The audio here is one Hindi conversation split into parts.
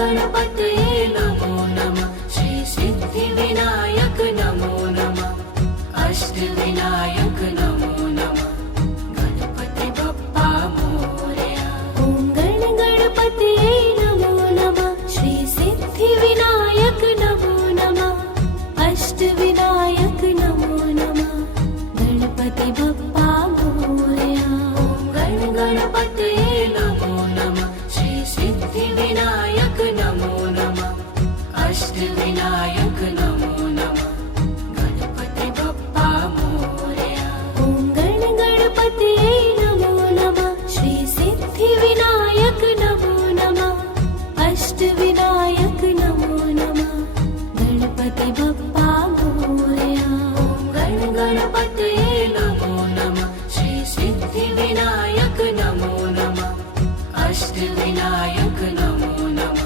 गणपतये नमो नमः। श्री सिद्धिविनायक नमो नमः। अष्टविनायक नमो नमः। गणपति बप्पा मोरया। ॐ गणपतये नमो नमः। श्री सिद्धिविनायक नमो नमः। अष्टविनायक नमो नमः। गणपति बप्पा मोरया। ॐ गणपतये नमो नमः। श्री सिद्धिविनायक नमो नमः। अष्टविनायक नमो नमः। गणपति बप्पा मोरया। ॐ गणपतये नमो नमः। श्री सिद्धिविनायक नमो नमः। अष्टविनायक नमो नमः। गणपति बप्पा मोरया। ॐ गणपतये नमो नमः। श्री सिद्धिविनायक नमो नमः। अष्टविनायक नमो नमः।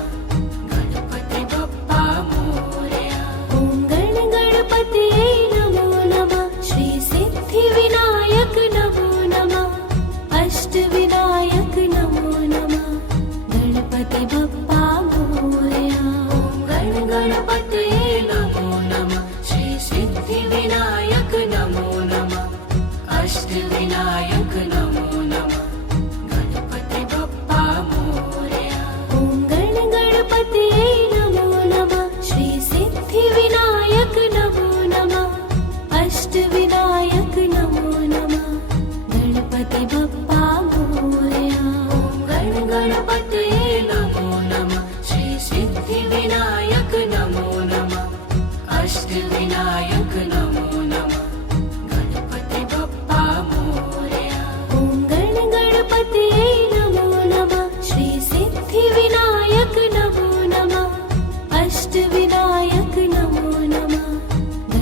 गणपति बप्पा मोरया। ॐ गणपतये नमो नमः। श्री सिद्धिविनायक नमो नमः। अष्टविनायक नमो नमः। गणपति बप्पा मोरया। ॐ गणपतये नमो नमः। श्री सिद्धिविनायक नमो नमः। अष्टविनायक नमो नमः। गणपति बप्पा मोरया। ॐ गणपतये नमो नमः। श्री सिद्धिविनायक नमो नमः। अष्टविनायक नमो नमः। गणपति बप्पा मोरया। ॐ गणपतये नमो नमः। श्री सिद्धिविनायक नमो नमः। अष्टविनायक नमो नमः। गणपति बप्पा मोरया। ॐ गणपतये नमो नमः। श्री सिद्धिविनायक नमो नमः। अष्टविनायक नमो नमः।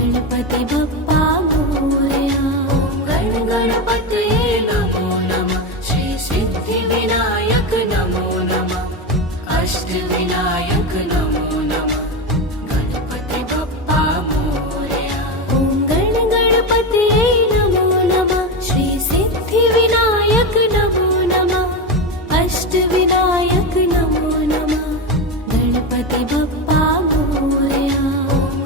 गणपति बप्पा मोरया। ॐ गणपतये नमो नमः। श्री सिद्धिविनायक नमो नमः। अष्टविनायक नमो नमः। गणपति बप्पा मोरया। ॐ गणपतये नमो नमः। श्री सिद्धिविनायक नमो नमः। अष्टविनायक नमो नमः। गणपति बप्पा मोरया। ॐ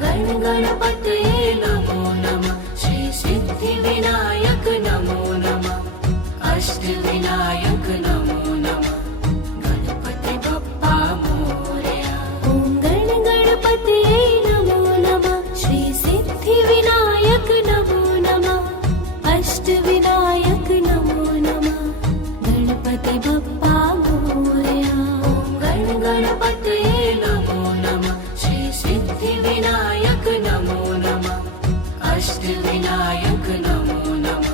गणपतये नमो नमः। श्री सिद्धिविनायक नमो नमः। अष्टविनायक नमो नमः। गणपति बप्पा मोरया। ॐ गणपतये नमो नमः। श्री सिद्धिविनायक नमो नमः। अष्टविनायक नमो नमः। गणपति बप्पा मोरया। ॐ गणपतये नमो नमः। श्री सिद्धिविनायक नमो नमः। अष्टविनायक नमो नमः।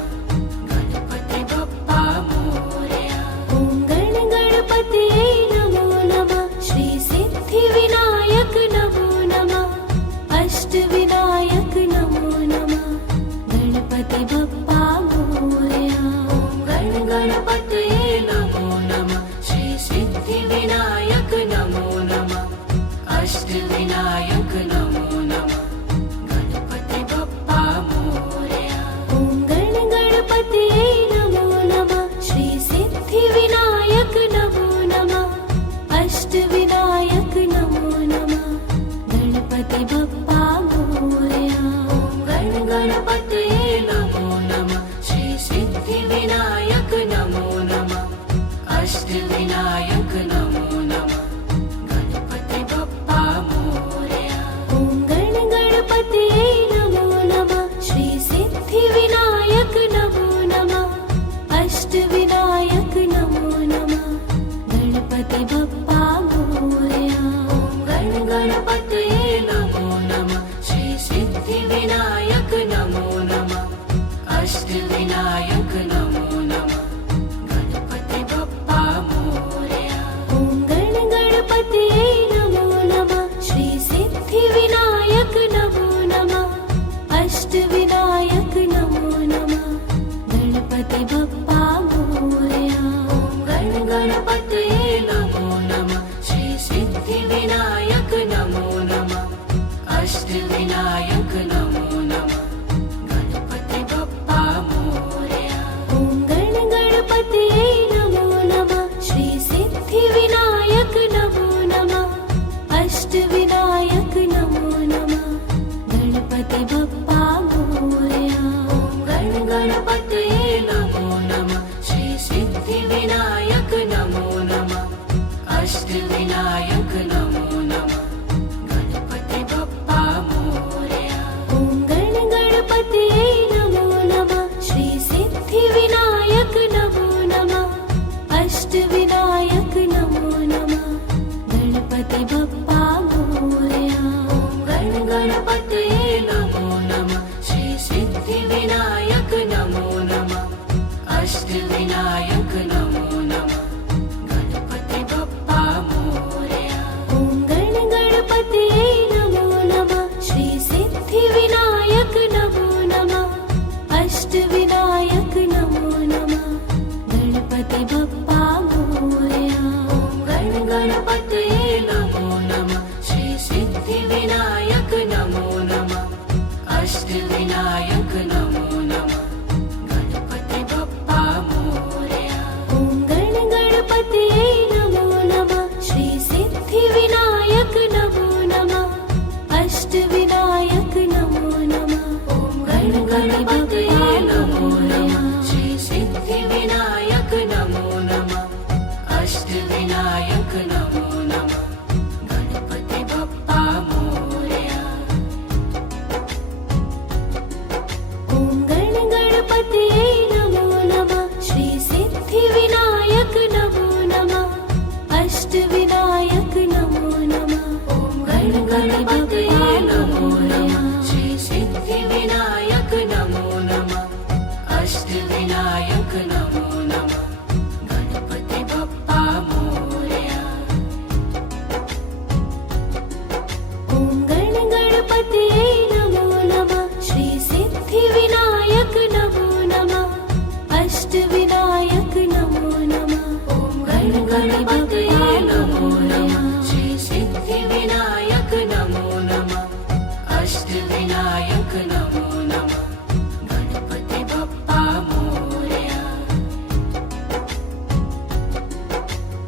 गणपति बप्पा मोरया। ॐ गणपतये नमो नमः। श्री सिद्धिविनायक नमो नमः। अष्टविनायक नमो नमः। गणपति बप्पा मोरया। ॐ गणपतये नमो नमः। श्री सिद्धिविनायक नमो नमः। अष्टविनायक नमो नमः। गणपति बप्पा मोरया। ॐ गणपतये नमो नमः। श्री सिद्धिविनायक नमो नमः। अष्टविनायक नमो नमः। गणपति बप्पा मोरया। ॐ गणपतये नमो नमः। श्री सिद्धिविनायक नमो नमः। अष्टविनायक नमो नमः। गणपति बप्पा मोरया। ॐ गणपतये नमो नमः। श्री सिद्धिविनायक नमो नमः। अष्टविनायक नमो नमः। गणपति बप्पा मोरया। ॐ गणपतये नमो नमः। श्री सिद्धिविनायक नमो नमः। अष्टविनायक नमो नमः। गणपति बप्पा मोरया। ॐ गणपतये नमो नमः। श्री सिद्धिविनायक नमो नमः। अष्टविनायक नमो नमः। गणपति बप्पा मोरया। ॐ गणपतये नमो नमः। श्री सिद्धिविनायक नमो अष्टविनायक नमो नमः गणपति बप्पा मोरया। ॐ गणपतये नमो नमः श्री सिद्धिविनायक नमो नमः अष्टविनायक नमो नमः गणपति बप्पा मोरया। ॐ गणपतये नमो नमः श्री सिद्धिविनायक नमो नमः अष्टविनायक नमो नमः गणपति बप्पा मोरया। ॐ गणपतये नमो नमः श्री सिद्धिविनायक नमो नमः अष्टविनायक नमो नमः गणपति बप्पा मोरया। ॐ गणपतये नमो नमः श्री सिद्धिविनायक नमो नमः अष्टविनायक नमो नमः गणपति बप्पा मोरया। ॐ गणपतये नमो नमः श्री सिद्धिविनायक नमो नमः अष्टविनायक नमो नमः ॐ गणपतये नमो नमः श्री सिद्धिविनायक नमो नमः अष्टविनायक नमो नमः गणपति बप्पा मोरया। ॐ गणपतये नमो नमः श्री सिद्धिविनायक नमो नमः अष्टविनायक नमो नमः ॐ गणपतये नमो नमः श्री सिद्धिविनायक नमो नमः अष्टविनायक नमो नमः गणपति बप्पा मोरया। ॐ गणपतये नमो नमः श्री सिद्धिविनायक नमो नमः अष्टविनायक नमो नमः ॐ गणपतये नमो नमः श्री सिद्धिविनायक नमो नमः अष्टविनायक नमो नमः गणपति बप्पा मोरया।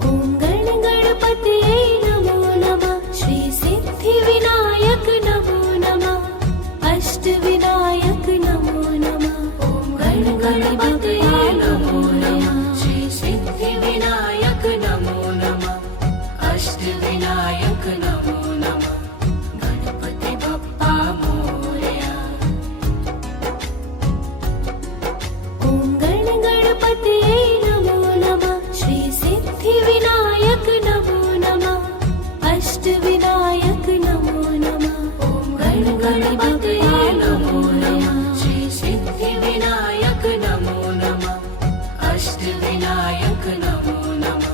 ॐ गणपतये नमो नमः श्री सिद्धिविनायक नमो नमः अष्टविनायक नमो नमः ॐ गणपतये नमो नमः श्री सिद्धिविनायक नमो नमः अष्टविनायक नमो नमः गणपति बप्पा मोरया। ॐ गणपतये नमो नमः श्री सिद्धिविनायक नमो नमः अष्टविनायक नमो नमः ॐ गणपतये नमो नमः श्री सिद्धिविनायक नमो नमः अष्टविनायक नमो नमः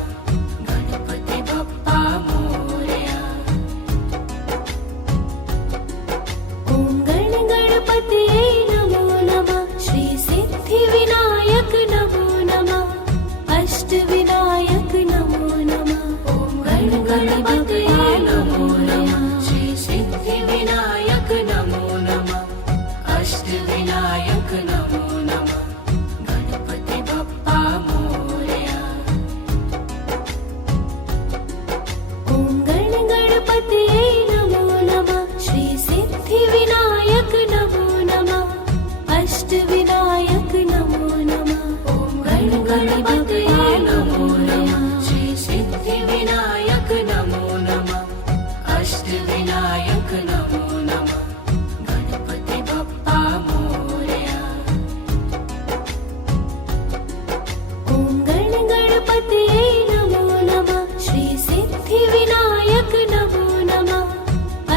गणपति बप्पा मोरया। ॐ गणपतये नमो नमः श्री सिद्धिविनायक नमो नमः अष्टविनायक नमो नमः ॐ गणपतये नमो नमः श्री सिद्धिविनायक नमो नमः अष्टविनायक नमो नमः गणपति बप्पा मोरया। ॐ गणपतये नमो नमः श्री सिद्धिविनायक नमो नमः अष्टविनायक नमो नमः ॐ गणपतये नमो नमः श्री सिद्धिविनायक नमो नमः अष्टविनायक नमो नमः गणपति बप्पा मोरया। ॐ गणपतये नमो नमः श्री सिद्धिविनायक नमो नमः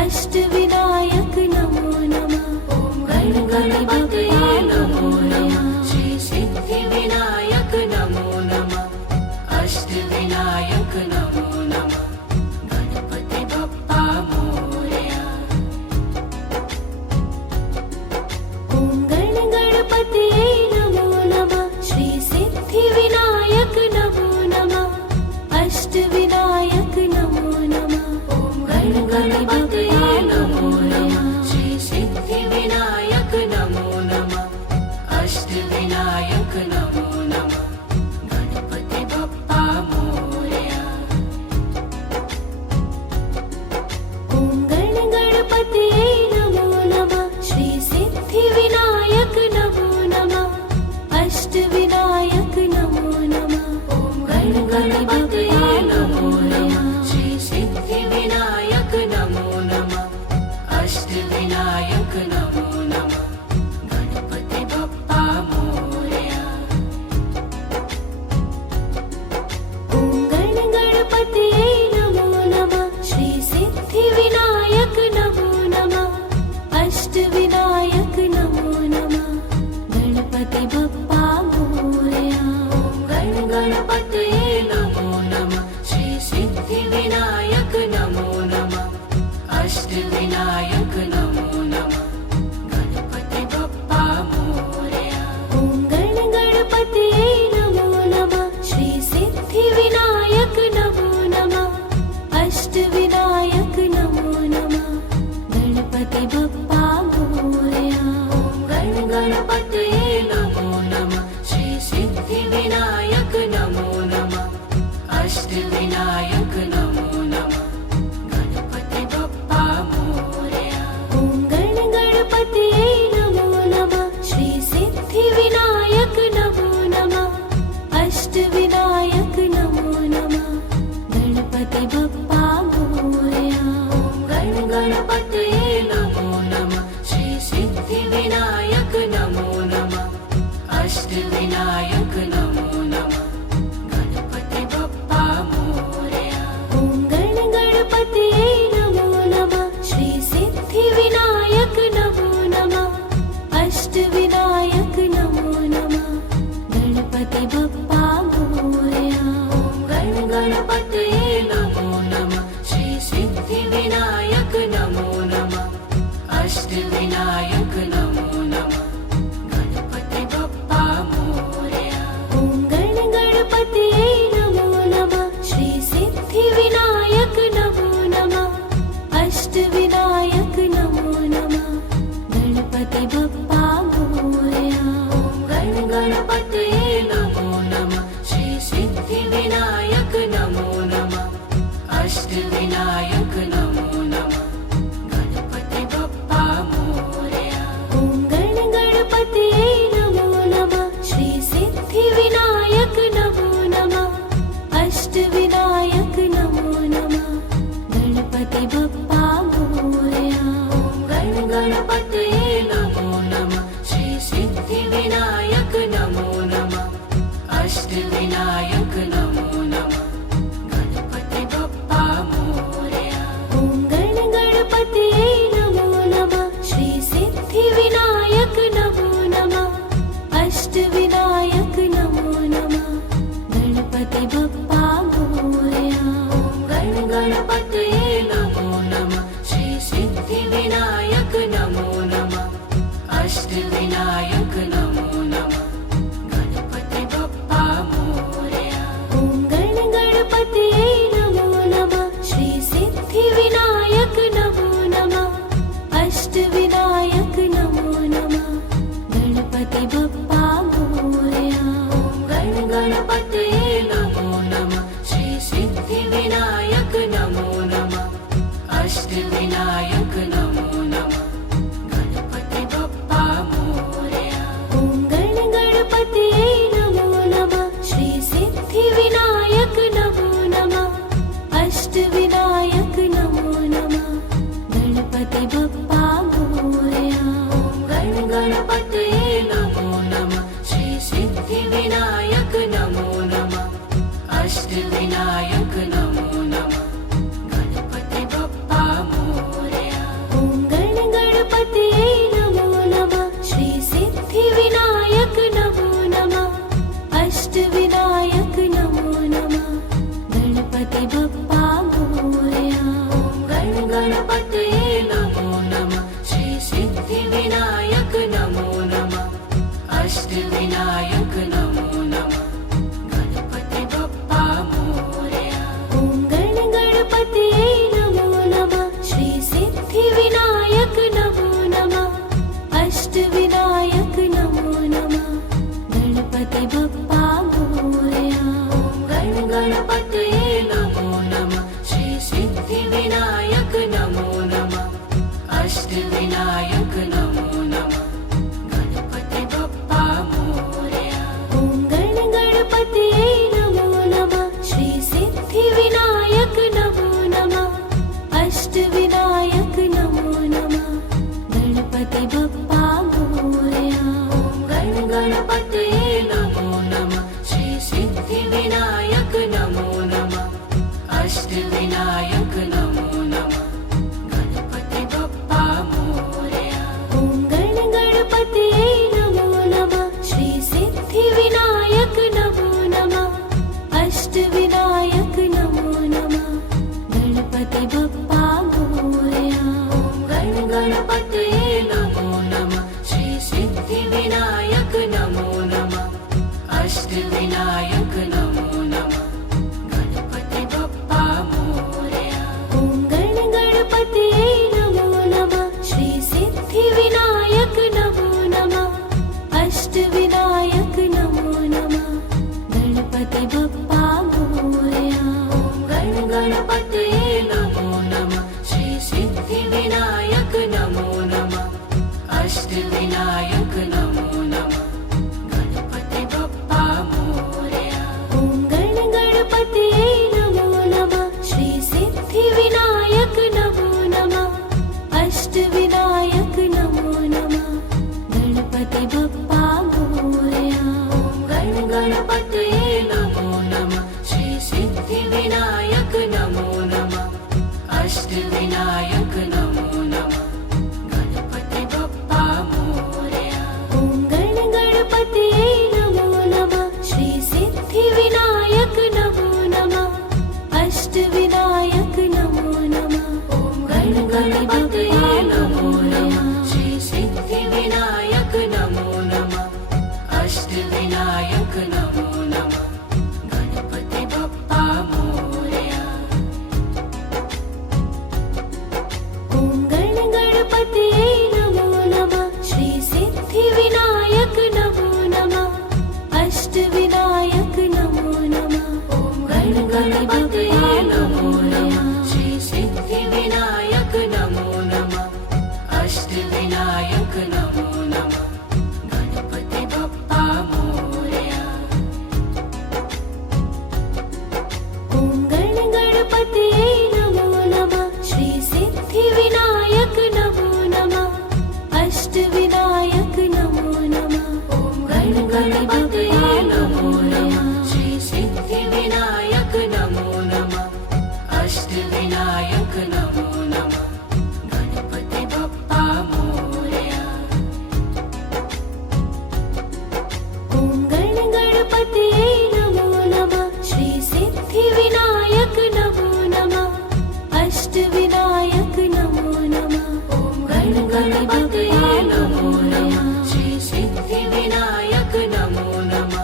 अष्टविनायक नमो नमः ॐ गणपतये नमो नमः श्री सिद्धिविनायक नमो नमः अष्टविनायक नमो नमः गणपति बप्पा मोरया। ॐ गणपतये नमो नमः श्री सिद्धिविनायक नमो नमः अष्टविनायक नमो नमः ॐ गणपतये नमो नमः श्री सिद्धिविनायक नमो नमः अष्टविनायक नमो नमः गणपति बप्पा मोरया। ॐ गणपतये नमो नमः श्री सिद्धिविनायक नमो नमः अष्टविनायक नमो नमः ॐ गणपतये नमो नमः श्री अष्टविनायक नमो नमः गणपति बप्पा मोरया ॐ गणपतये नमो नमः श्री सिद्धिविनायक नमो नमः अष्टविनायक नमो नमः गणपति बप्पा मोरया गणपतये नमो नमः श्री सिद्धिविनायक नमो नमः अष्टविनायक नमो नमः गणपति बप्पा मोरया ॐ गणपतये नमो नमः श्री सिद्धिविनायक नमो नमः अष्टविनायक नमो नमः गणपति बप्पा मोरया गणपतये नमो नमः श्री सिद्धिविनायक नमो नमः अष्टविनायक नमो नमः गणपति बप्पा मोरया ॐ गणपतये नमो नमः श्री सिद्धिविनायक नमो नमः अष्टविनायक नमो नमः गणपति बप्पा मोरया गणपतये नमो नमः श्री सिद्धिविनायक नमो नमः अष्टविनायक नमो नमः गणपति बप्पा मोरया ॐ गणपतये नमो नमः श्री सिद्धिविनायक नमो नमः अष्टविनायक नमो नमः गणपति बप्पा मोरया गणपतये नमो नमः श्री सिद्धिविनायक नमो नमः अष्टविनायक नमो नमः गणपति बप्पा मोरया ॐ गणपतये नमो नमः श्री सिद्धिविनायक नमो नमः अष्टविनायक नमो नमः गणपति बप्पा मोरया गणपतये नमो नमः श्री सिद्धिविनायक नमो नमः अष्टविनायक नमो नमः गणपति बप्पा मोरया ॐ गणपतये नमो नमः श्री सिद्धिविनायक नमो नमः अष्टविनायक नमो नमः गणपति बप्पा मोरया गणपतये नमो नमः श्री सिद्धिविनायक नमो नमः अष्टविनायक नमो नमः गणपति बप्पा मोरया ॐ गणपतये नमो नमः श्री सिद्धिविनायक नमो नमः अष्टविनायक नमो नमः गणपति बप्पा मोरया गणपतये नमो नमः श्री सिद्धिविनायक नमो नमः अष्टविनायक नमो नमः गणपति बप्पा मोरया ॐ गणपतये नमो नमः श्री सिद्धिविनायक नमो नमः अष्टविनायक नमो नमः गणपति बप्पा मोरया गणपतये नमो नमः श्री सिद्धिविनायक नमो नमः अष्टविनायक नमो नमः गणपति बप्पा मोरया ॐ गणपतये नमो नमः श्री सिद्धिविनायक नमो नमः अष्टविनायक नमो नमः गणपति बप्पा मोरया गणपतये नमो नमः श्री सिद्धिविनायक नमो नमः अष्टविनायक नमो नमः गणपति बप्पा मोरया ॐ गणपतये नमो नमः श्री सिद्धिविनायक नमो नमः अष्टविनायक नमो नमः गणपति बप्पा मोरया गणपतये नमो नमः श्री सिद्धिविनायक नमो अष्टविनायक नमो नमः गणपति बप्पा मोरया। ॐ गण गणपतये नमो नमः श्री सिद्धिविनायक नमो नमः अष्टविनायक नमो नमः। ॐ गण गणपतये नमो नमः श्री सिद्धिविनायक नमो नमः अष्टविनायक नमो नमः गणपति बप्पा मोरया। ॐ गण गणपतये नमो नमः श्री सिद्धिविनायक नमो नमः अष्टविनायक नमो नमः। ॐ गण गणपतये नमो नमः श्री सिद्धिविनायक नमो नमः अष्टविनायक नमो नमः गणपति बप्पा मोरया। ॐ गण गणपतये नमो नमः श्री सिद्धिविनायक नमो नमः अष्टविनायक नमो नमः। ॐ गण गणपतये नमो नमः श्री सिद्धिविनायक नमो नमः अष्टविनायक नमो नमः गणपति बप्पा मोरया। ॐ गण गणपतये नमो नमः श्री सिद्धिविनायक नमो नमः अष्टविनायक नमो नमः। ॐ गण गणपतये नमो नमः श्री सिद्धिविनायक नमो नमः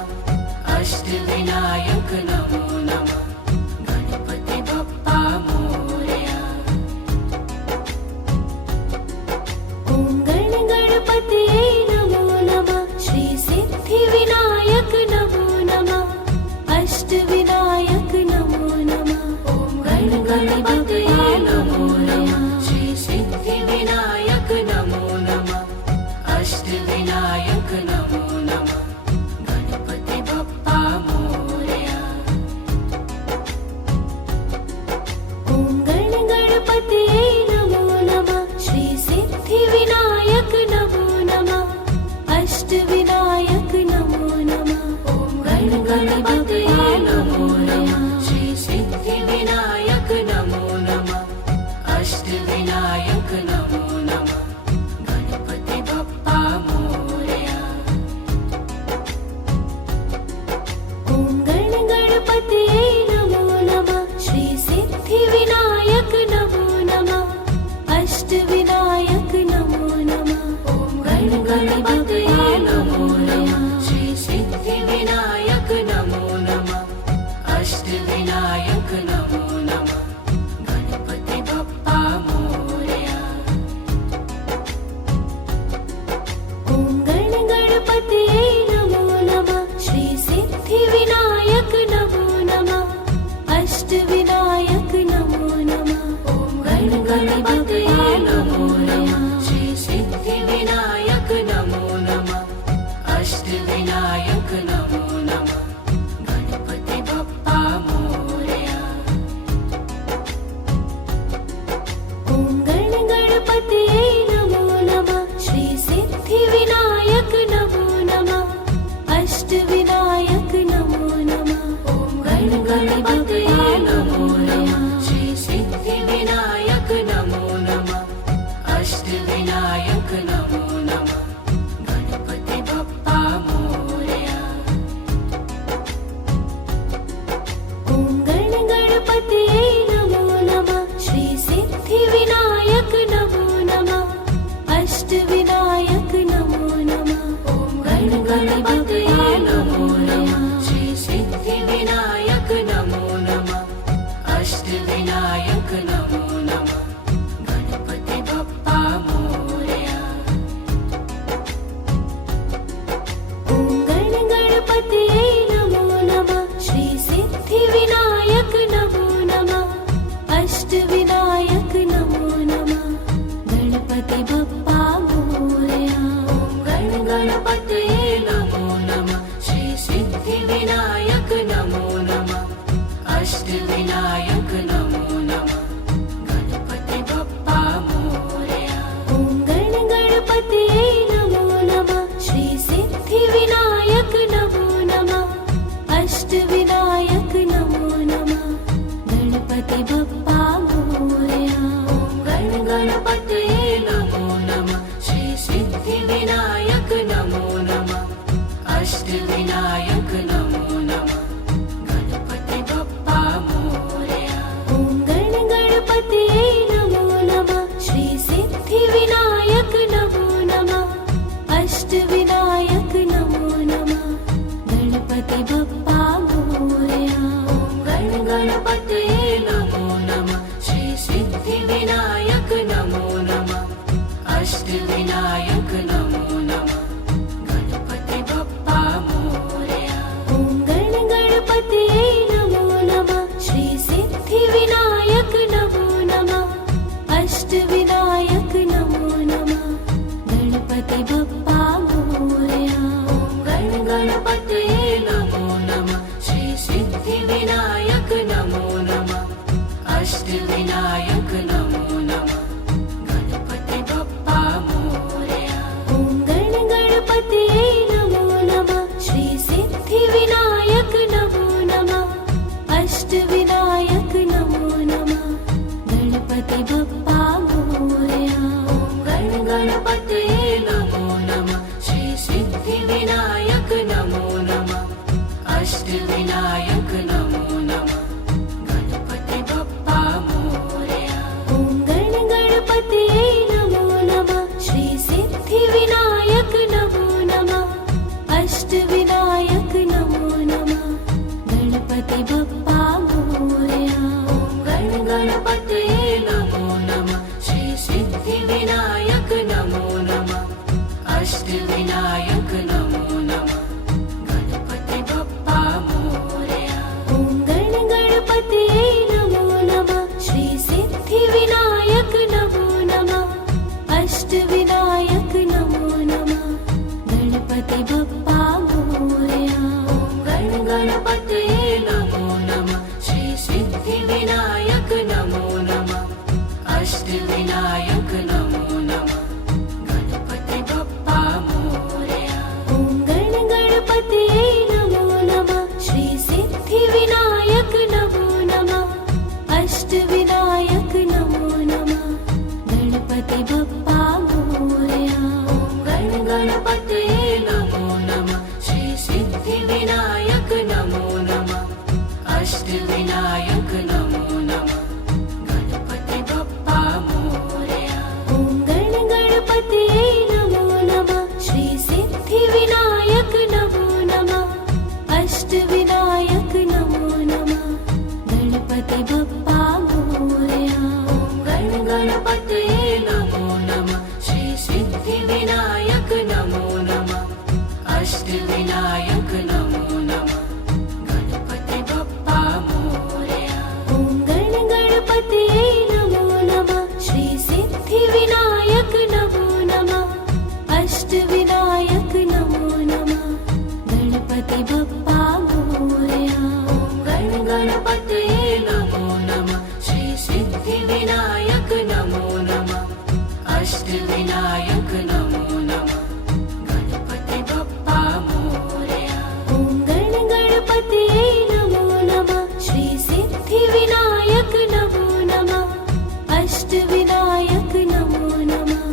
अष्टविनायक नमो नमः गणपति बप्पा मोरया। ॐ गण गणपतये नमो नमः श्री सिद्धिविनायक नमो नमः अष्टविनायक नमो नमः। ॐ गण गणपतये नमो नमः श्री सिद्धिविनायक नमो नमः अष्टविनायक नमो नमः गणपति बप्पा मोरया। ॐ गण गणपतये नमो नमः श्री सिद्धिविनायक नमो नमः अष्टविनायक नमो नमः। ॐ गण गणपतये नमो नमः श्री सिद्धिविनायक नमो नमः अष्टविनायक नमो नमः गणपति बप्पा मोरया। ॐ गण गणपतये नमो नमः श्री सिद्धिविनायक नमो नमः अष्टविनायक नमो नमः। ॐ गण गणपतये नमो नमः श्री सिद्धिविनायक नमो नमः अष्टविनायक नमो नमः गणपति बप्पा मोरया। ॐ गण गणपतये नमो नमः श्री सिद्धिविनायक नमो नमः अष्टविनायक नमो नमः। ॐ गण गणपतये नमो नमः श्री सिद्धिविनायक नमो नमः अष्टविनायक नमो नमः गणपति बप्पा मोरया। ॐ गण गणपतये नमो नमः श्री सिद्धिविनायक नमो नमः अष्टविनायक नमो नमः। ॐ गण गणपतये नमो नमः श्री सिद्धिविनायक नमो नमः अष्टविनायक नमो नमः गणपति बप्पा मोरया। ॐ गण गणपतये नमो नमः श्री सिद्धिविनायक नमो नमः अष्टविनायक नमो नमः। ॐ गण गणपतये नमो नमः श्री सिद्धिविनायक नमो नमः अष्टविनायक नमो नमः गणपति बप्पा मोरया। ॐ गण गणपतये नमो नमः श्री सिद्धिविनायक नमो नमः अष्टविनायक नमो नमः गणपति बप्पा मोरया। ॐ गण गणपतये नमो नमः श्री सिद्धिविनायक नमो नमः अष्टविनायक नमो नमः गणपति बप्पा मोरया। ॐ गण गणपतये नमो नमः श्री सिद्धिविनायक नमो नमः अष्टविनायक नमो नमः गणपति बप्पा मोरया। गणपतये नमो नमः श्री सिद्धिविनायक नमो नमः अष्टविनायक नमो नमः गणपति बप्पा मोरया ॐ गणपतये नमो नमः श्री सिद्धिविनायक नमो नमः अष्टविनायक नमो नमः गणपति बप्पा मोरया ॐ गणपतये नमो नमः श्री सिद्धिविनायक नमो नमः अष्टविनायक नमो नमः गणपति बप्पा मोरया ॐ गणपतये नमो नमः श्री सिद्धिविनायक नमो नमः अष्टविनायक नमो नमः गणपति बप्पा मोरया ॐ गणपतये नमो नमः श्री सिद्धिविनायक नमो नमः अष्टविनायक नमो नमः गणपति बप्पा मोरया ॐ गणपतये नमो नमः श्री सिद्धिविनायक नमो नमः अष्टविनायक नमो नमः गणपति बप्पा मोरया ॐ गणपतये नमो नमः श्री सिद्धिविनायक नमो नमः अष्टविनायक नमो नमः गणपति बप्पा मोरया ॐ गणपतये नमो नमः श्री सिद्धिविनायक नमो नमः अष्टविनायक नमो नमः गणपति बप्पा मोरया ॐ गणपतये नमो नमः श्री सिद्धिविनायक नमो नमः अष्टविनायक नमो नमः गणपति बप्पा मोरया ॐ गणपतये नमो नमः श्री सिद्धिविनायक नमो नमः अष्टविनायक नमो नमः गणपति बप्पा मोरया ॐ गणपतये नमो नमः श्री सिद्धिविनायक नमो नमः अष्टविनायक नमो नमः गणपति बप्पा मोरया ॐ गणपतये नमो नमः श्री सिद्धिविनायक नमो नमः अष्टविनायक नमो नमः गणपति बप्पा मोरया ॐ गणपतये नमो नमः श्री सिद्धिविनायक नमो नमः अष्टविनायक नमो नमः गणपति बप्पा मोरया ॐ गणपतये नमो नमः श्री सिद्धिविनायक नमो नमः अष्टविनायक नमो नमः गणपति बप्पा मोरया ॐ गणपतये नमो नमः श्री सिद्धिविनायक नमो नमः अष्टविनायक नमो नमः गणपति बप्पा मोरया ॐ गणपतये नमो नमः श्री सिद्धिविनायक नमो नमः अष्टविनायक नमो नमः गणपति बप्पा मोरया ॐ गणपतये नमो नमः श्री सिद्धिविनायक नमो नमः अष्टविनायक नमो नमः गणपति बप्पा मोरया ॐ गणपतये नमो नमः श्री सिद्धिविनायक नमो नमः अष्टविनायक नमो नमः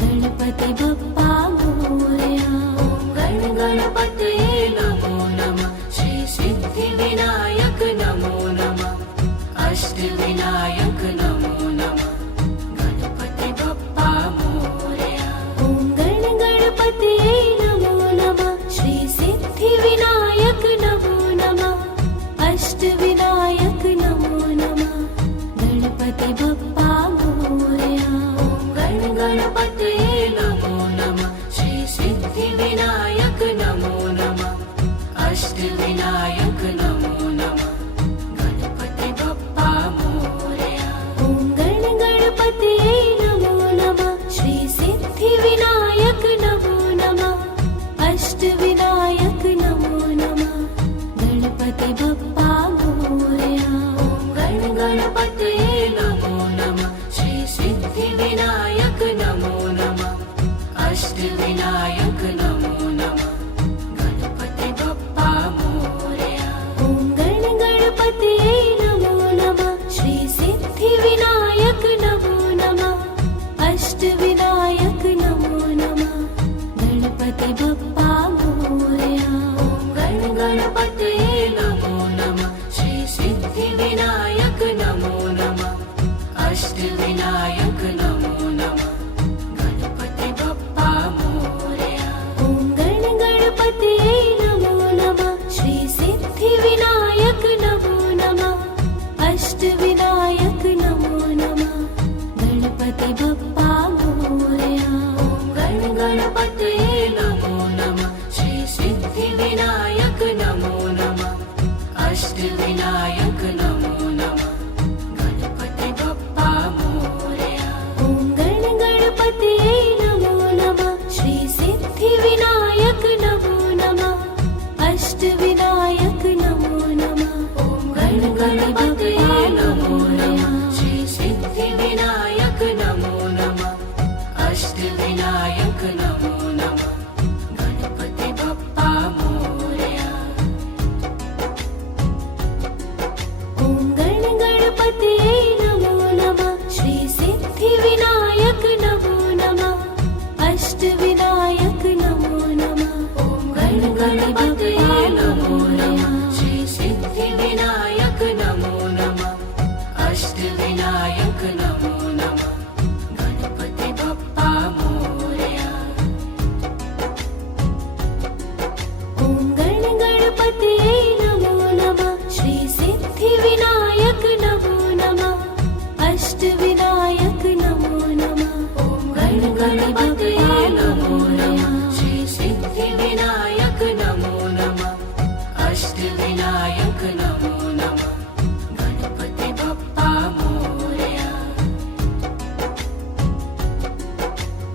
गणपति बप्पा मोरया ॐ गणपतये नमो नमः श्री सिद्धिविनायक नमो नमः अष्टविनायक नमो नमः गणपति बप्पा मोरया ॐ गणपतये नमो नमः श्री सिद्धिविनायक नमो नमः अष्टविनायक नमो नमः गणपति बप्पा मोरया ॐ गणपतये नमो नमः श्री सिद्धिविनायक नमो नमः अष्टविनायक नमो नमः गणपति बप्पा मोरया ॐ गणपतये नमो नमः श्री सिद्धिविनायक नमो नमः अष्टविनायक नमो नमः गणपति बप्पा मोरया ॐ गणपतये नमो नमः अष्टविनायक नमो नमः गणपति बप्पा मोरया ॐ गण गणपतये नमो नमः श्री सिद्धिविनायक नमो नमः अष्टविनायक नमो नमः गणपति बप्पा मोरया ॐ गण गणपतये नमो नमः श्री सिद्धिविनायक नमो नमः अष्टविनायक नमो नमः गणपति बप्पा मोरया ॐ गण गणपतये नमो नमः श्री सिद्धिविनायक नमो नमः अष्टविनायक नमो नमः ॐ गण गणपतये नमो नमः श्री सिद्धिविनायक नमो नमः अष्टविनायक नमो नमः गणपति बप्पा मोरया ॐ गण गणपतये नमो नमः श्री सिद्धिविनायक नमो नमः अष्टविनायक नमो नमः ॐ गण गणपतये नमो नमः श्री सिद्धिविनायक नमो नमः अष्टविनायक नमो नमः गणपति बप्पा मोरया ॐ गण गणपतये नमो नमः श्री सिद्धिविनायक नमो नमः अष्टविनायक नमो नमः ॐ गण गणपतये नमो नमः श्री सिद्धिविनायक नमो नमः अष्टविनायक नमो नमः गणपति बप्पा मोरया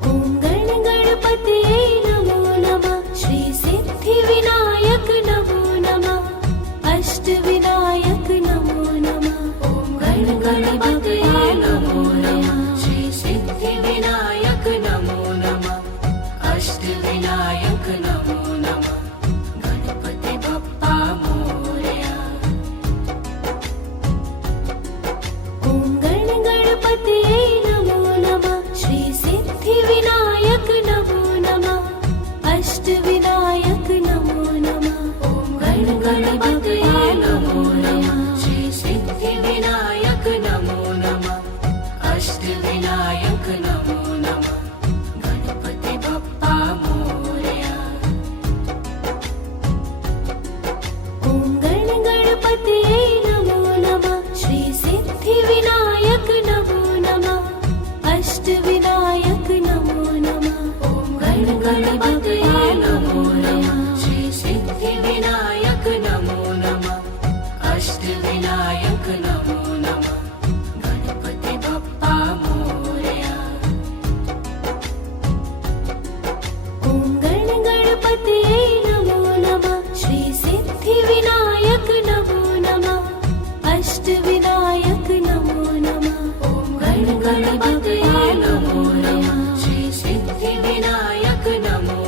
ॐ गण गणपतये नमो नमः श्री सिद्धिविनायक नमो नमः अष्टविनायक नमो नमः ॐ गण गणपतये नमो नमः श्री सिद्धिविनायक नमो नमः अष्टविनायक नमो नमः गणपति बप्पा मोरया ॐ गण गणपतये नमो नमः श्री सिद्धिविनायक नमो नमः अष्टविनायक नमो नमः ॐ गण गणपतये नमो नमः श्री सिद्धिविनायक नमो नमः अष्टविनायक नमो नमः गणपति बप्पा मोरया ॐ गण गणपतये नमो नमः श्री सिद्धिविनायक नमो नमः अष्टविनायक नमो नमः ॐ गण गणपतये नमो नमः श्री सिद्धिविनायक नमो नमः अष्टविनायक नमो नमः गणपति बप्पा मोरया ॐ गण गणपतये नमो नमः श्री सिद्धिविनायक नमो नमः अष्टविनायक नमो नमः ॐ गण गणपतये नमो नमः श्री सिद्धिविनायक नमो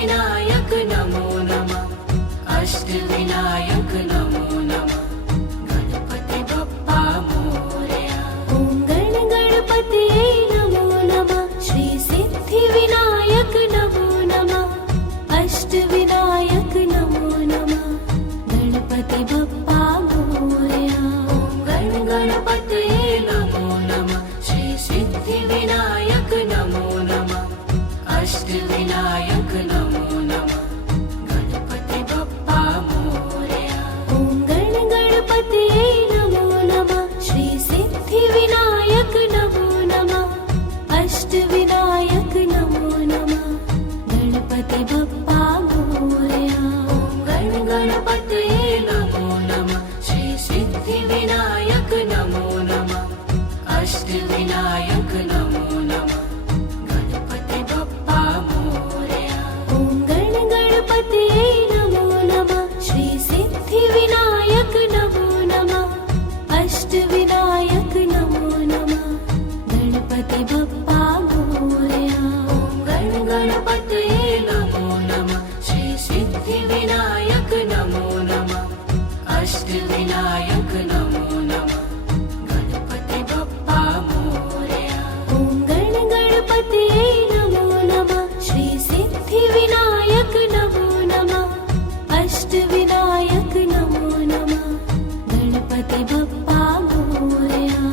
सिद्धिविनायक नमो नमः अष्टविनायक नमो नमः गणपति बप्पा मोरया ॐ गणपतये नमो नमः श्री सिद्धिविनायक नमो नमः अष्टविनायक नमो नमः गणपति बप्पा मोरया गणपतये नमो नमः श्री सिद्धिविनायक नमो नमः अष्टविनायक नमो नमः गणपति बप्पा मोरया ॐ गणपतये नमो नमः श्री सिद्धिविनायक नमो नमः अष्टविनायक नमो नमः गणपति बप्पा मोरया गणपतये नमो नमः श्री सिद्धिविनायक नमो नमः अष्टविनायक नमो नमः गणपति बप्पा मोरया ॐ गणपतये नमो नमः श्री सिद्धिविनायक नमो नमः अष्टविनायक नमो नमः गणपति बप्पा मोरया गणपतये नमो नमः श्री सिद्धिविनायक नमो नमः अष्टविनायक नमो नमः गणपति बप्पा मोरया ॐ गणपतये नमो नमः श्री सिद्धिविनायक नमो नमः अष्टविनायक नमो नमः गणपति बप्पा मोरया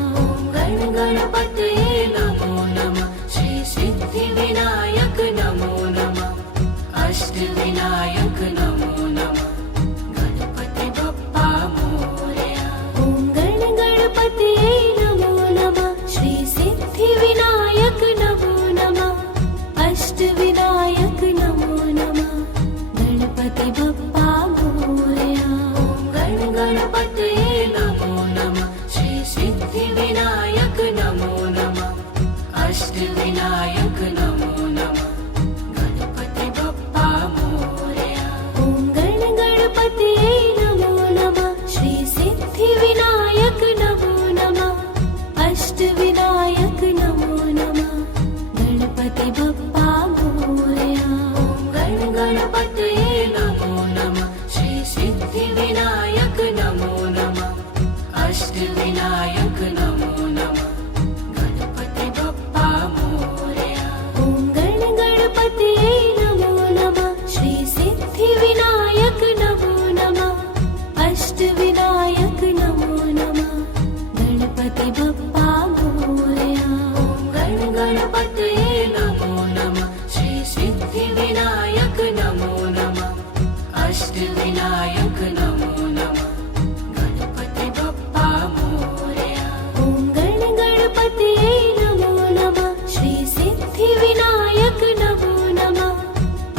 गणपतये नमो नमः श्री सिद्धिविनायक नमो नमः अष्टविनायक नमो नमः गणपति बप्पा मोरया ॐ गणपतये नमो नमः श्री सिद्धिविनायक नमो नमः अष्टविनायक नमो नमः गणपति बप्पा मोरया गणपतये नमो नमः श्री सिद्धिविनायक नमो नमः अष्टविनायक नमो नमः गणपति बप्पा मोरया ॐ गणपतये नमो नमः श्री सिद्धिविनायक नमो नमः अष्टविनायक नमो नमः गणपति बप्पा मोरया गणपतये नमो नमः श्री सिद्धिविनायक नमो नमः अष्टविनायक नमो नमः गणपति बप्पा मोरया ॐ गणपतये नमो नमः श्री सिद्धिविनायक नमो नमः अष्टविनायक नमो नमः गणपति बप्पा मोरया गणपतये नमो नमः श्री सिद्धिविनायक नमो नमः अष्टविनायक नमो नमः गणपति बप्पा मोरया ॐ गणपतये नमो नमः श्री सिद्धिविनायक नमो नमः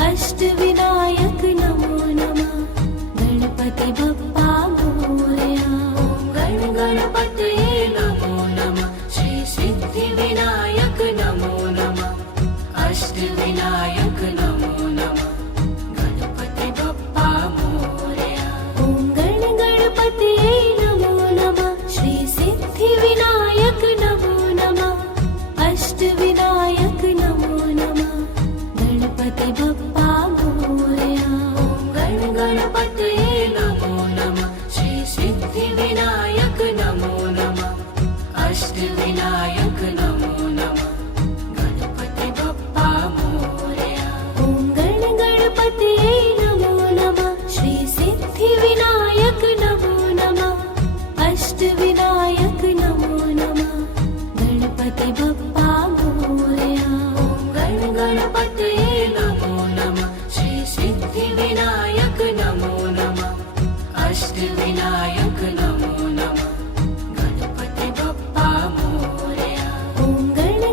अष्टविनायक नमो नमः गणपति बप्पा मोरया गणपतये नमो नमः श्री सिद्धिविनायक नमो नमः अष्टविनायक नमो नमः गणपति बप्पा मोरया ॐ गणपतये नमो नमः श्री सिद्धिविनायक नमो नमः अष्टविनायक नमो नमः गणपति बप्पा मोरया गणपतये नमो नमः श्री सिद्धिविनायक नमो नमः अष्टविनायक नमो नमः गणपति बप्पा मोरया ॐ गणपतये नमो नमः श्री सिद्धिविनायक नमो नमः अष्टविनायक नमो नमः गणपति बप्पा मोरया गणपतये नमो नमः श्री सिद्धिविनायक नमो नमः अष्टविनायक नमो नमः गणपति बप्पा मोरया ॐ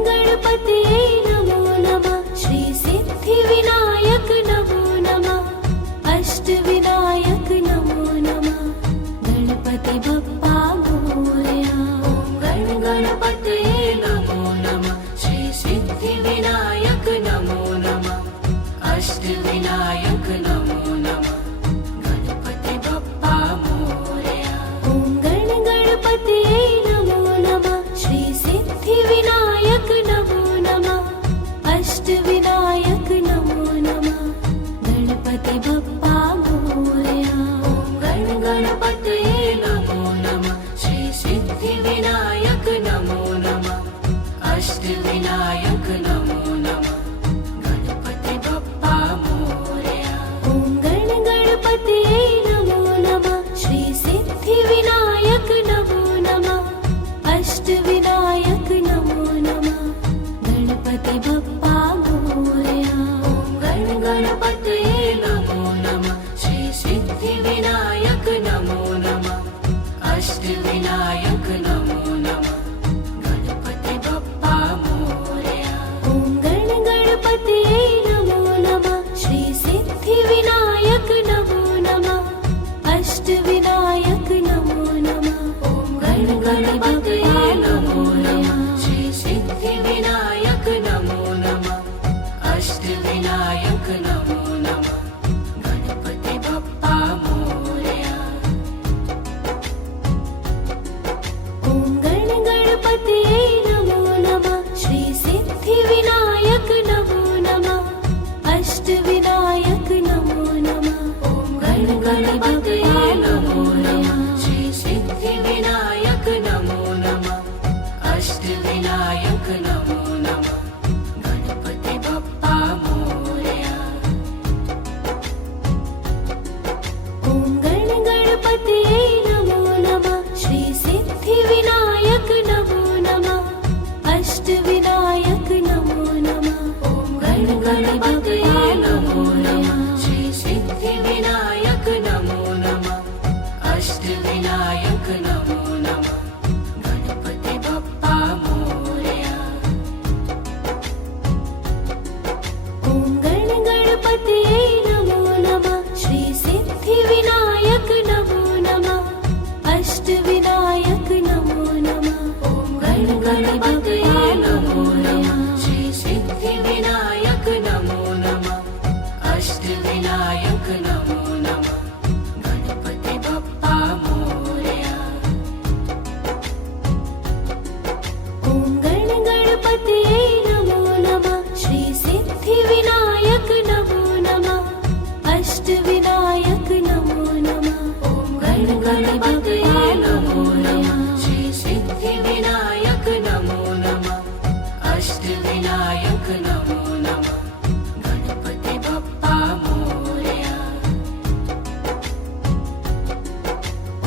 गणपतये नमो नमः श्री सिद्धिविनायक नमो नमः अष्टविनायक नमो नमः गणपति बप्पा मोरया गणपतये नमो नमः श्री सिद्धिविनायक नमो नमः अष्टविनायक नमो नमः गणपति बप्पा मोरया ॐ गणपतये नमो नमः श्री सिद्धिविनायक नमो नमः अष्टविनायक नमो नमः गणपति बप्पा मोरया। ॐ गणपतये नमो नमः श्री सिद्धिविनायक नमो नमः अष्टविनायक नमो नमः गणपति बप्पा मोरया। ॐ गणपतये नमो नमः श्री सिद्धिविनायक नमो नमः अष्टविनायक नमो नमः गणपति बप्पा मोरया। ॐ गणपतये नमो नमः श्री सिद्धिविनायक नमो नमः अष्टविनायक नमो नमः गणपति बप्पा मोरया। ॐ गणपतये नमो नमः श्री सिद्धिविनायक नमो नमः अष्टविनायक नमो नमः ॐ गणपतये नमो नमः श्री सिद्धिविनायक नमो नमः अष्टविनायक नमो नमः गणपति बप्पा मोरया। ॐ गणपतये नमो नमः श्री सिद्धिविनायक नमो नमः अष्टविनायक नमो नमः ॐ गणपतये नमो नमः श्री सिद्धिविनायक नमो नमः अष्टविनायक नमो नमः गणपति बप्पा मोरया। ॐ गणपतये नमो नमः श्री सिद्धिविनायक नमो नमः अष्टविनायक नमो नमः ॐ गणपतये नमो नमः श्री सिद्धिविनायक नमो नमः अष्टविनायक नमो नमः गणपति बप्पा मोरया। ॐ गणपतये नमो नमः श्री सिद्धिविनायक नमो नमः अष्टविनायक नमो नमः ॐ गणपतये नमो नमः श्री सिद्धिविनायक नमो नमः अष्टविनायक नमो नमः गणपति बप्पा मोरया। ॐ गणपतये नमो नमः श्री सिद्धिविनायक नमो नमः अष्टविनायक नमो नमः ॐ गणपतये नमो नमः श्री सिद्धिविनायक नमो नमः अष्टविनायक नमो नमः गणपति बप्पा मोरया।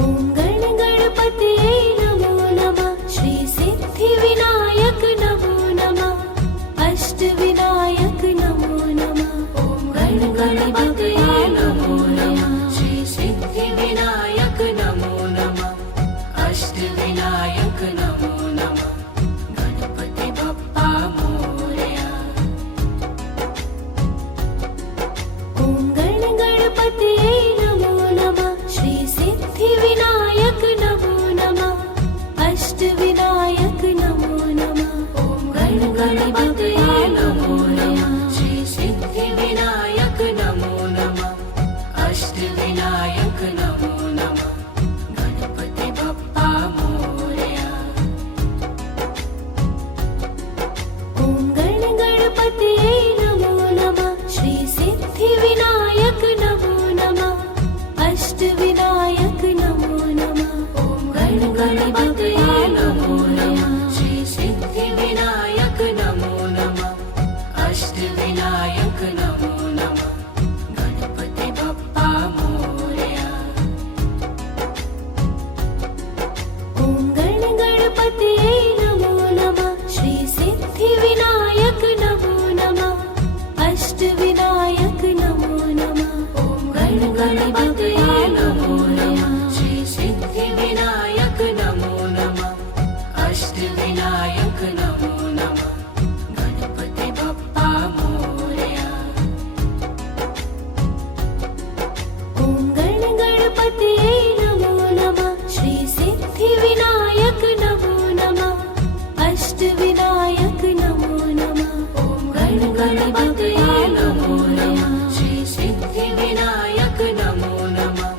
ॐ गणपतये नमो नमः श्री सिद्धिविनायक नमो नमः अष्टविनायक नमो नमः ॐ गणपतये नमो नमः श्री सिद्धिविनायक नमो नमः अष्टविनायक नमो नमः गणपति बप्पा मोरया। ॐ गणपतये नमो नमः श्री सिद्धिविनायक नमो नमः अष्टविनायक नमो नमः ॐ गणपतये नमो नमः श्री सिद्धिविनायक नमो नमः अष्टविनायक नमो नमः गणपति बप्पा मोरया। ॐ गणपतये नमो नमः श्री सिद्धिविनायक नमो नमः अष्टविनायक नमो नमः ॐ गणपतये नमो नमः श्री सिद्धिविनायक नमो नमः अष्टविनायक नमो नमः गणपति बप्पा मोरया। ॐ गणपतये नमो नमः श्री सिद्धिविनायक नमो नमः अष्टविनायक नमो नमः ॐ गणपतये नमो नमः श्री सिद्धिविनायक नमो नमः अष्टविनायक नमो नमः गणपति बप्पा मोरया। ॐ गणपतये नमो नमः श्री सिद्धिविनायक नमो नमः अष्टविनायक नमो नमः ॐ गणपतये नमो नमः श्री सिद्धिविनायक नमो नमः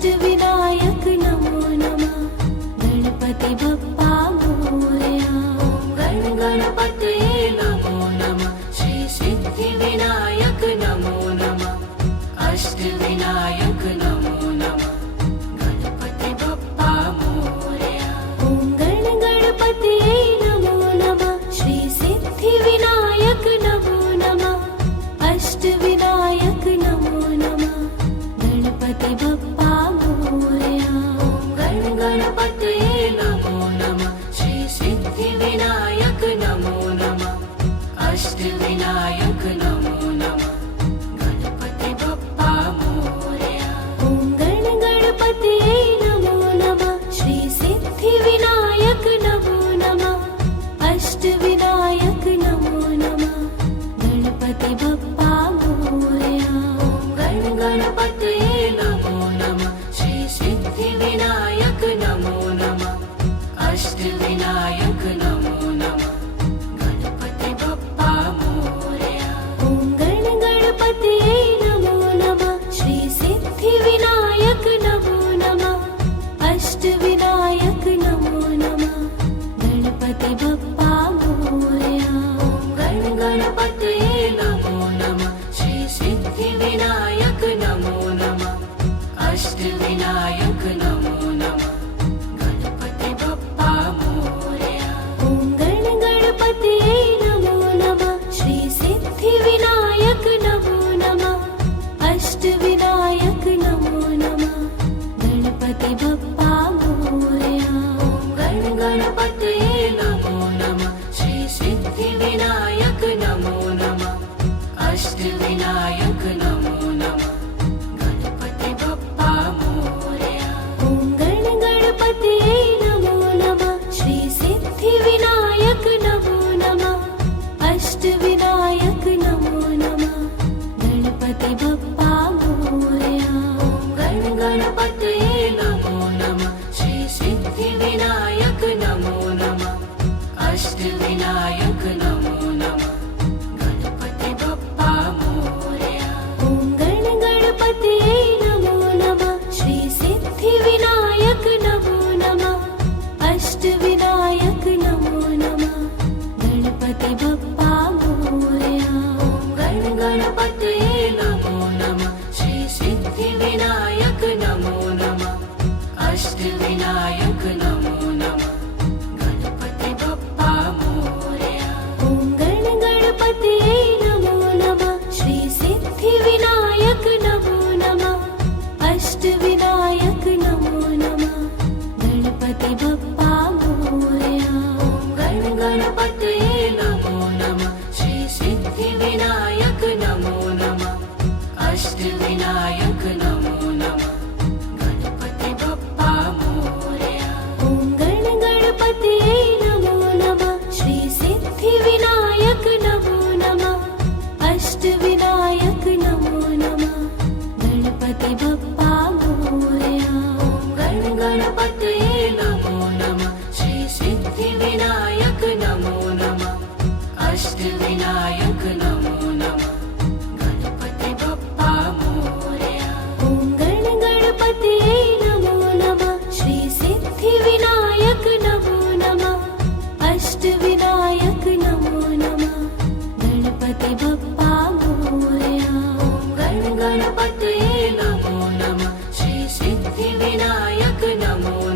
अष्टविनायक नमो नमः गणपति बप्पा मोरया गण गणपतये नमो नमः श्री सिद्धिविनायक नमो नमः अष्टविनायक नमो नमः गणपति बप्पा मोरया ॐ गण गणपतये नमो नमः श्री सिद्धिविनायक नमो नमः अष्टविनायक नमो नमः गणपति बप्पा मोरया गण गणपतये नमो नमः श्री सिद्धिविनायक नमो नमः अष्टविनायक नमो नमः गणपति बप्पा मोरया ॐ गण गणपतये नमो नमः श्री सिद्धिविनायक नमो नमः अष्टविनायक नमो नमः गणपति बप्पा मोरया गण गणपतये नमो नमः श्री सिद्धिविनायक नमो नमः अष्टविनायक नमो नमः गणपति बप्पा मोरया ॐ गण गणपतये नमो नमः श्री सिद्धिविनायक नमो नमः अष्टविनायक नमो नमः गणपति बप्पा मोरया गण गणपतये नमो नमः श्री सिद्धिविनायक नमो नमः अष्टविनायक नमो नमः गणपति बप्पा मोरया ॐ गण गणपतये नमो नमः श्री सिद्धिविनायक नमो नमः अष्टविनायक नमो नमः गणपति बप्पा मोरया गण गणपतये नमो नमः श्री सिद्धिविनायक नमो नमः अष्टविनायक नमो नमः गणपति बप्पा मोरया ॐ गण गणपतये नमो नमः श्री सिद्धिविनायक नमो नमः अष्टविनायक नमो नमः गणपति बप्पा मोरया गण गणपतये नमो नमः श्री सिद्धिविनायक नमो नमः अष्टविनायक नमो नमः गणपति बप्पा मोरया ॐ गण गणपतये नमो नमः श्री सिद्धिविनायक नमो नमः अष्टविनायक नमो नमः गणपति बप्पा मोरया गण गणपतये नमो नमः श्री सिद्धिविनायक नमो नमः अष्टविनायक नमो नमः गणपति बप्पा मोरया ॐ गण गणपतये नमो नमः श्री सिद्धिविनायक नमो नमः अष्टविनायक नमो नमः गणपति बप्पा मोरया गण गणपतये नमो नमः श्री सिद्धिविनायक नमो नमः अष्टविनायक नमो नमः गणपति बप्पा मोरया ॐ गण गणपतये नमो नमः श्री सिद्धिविनायक नमो नमः अष्टविनायक नमो नमः गणपति बप्पा मोरया गण गणपतये नमो नमः श्री सिद्धिविनायक नमो नमः अष्टविनायक नमो नमः गणपति बप्पा मोरया ॐ गण गणपतये नमो नमः श्री सिद्धिविनायक नमो नमः अष्टविनायक नमो नमः गणपति बप्पा मोरया गण गणपतये नमो नमः श्री सिद्धिविनायक नमो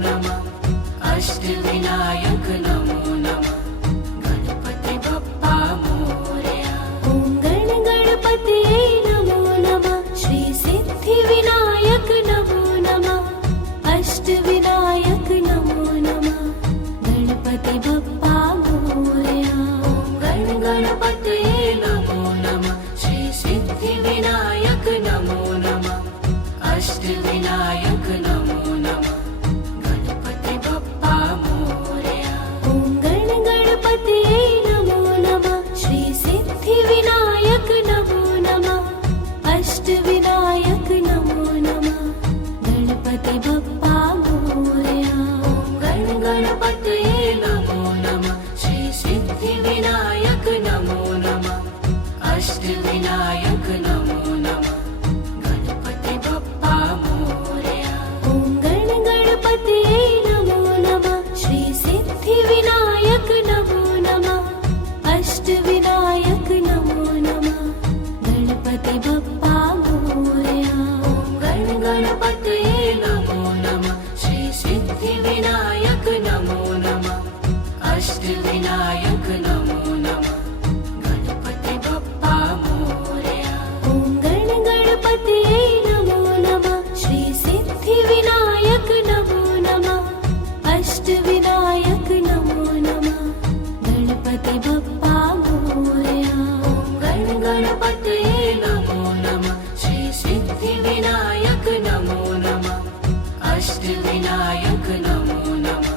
अष्टविनायक नमो नमः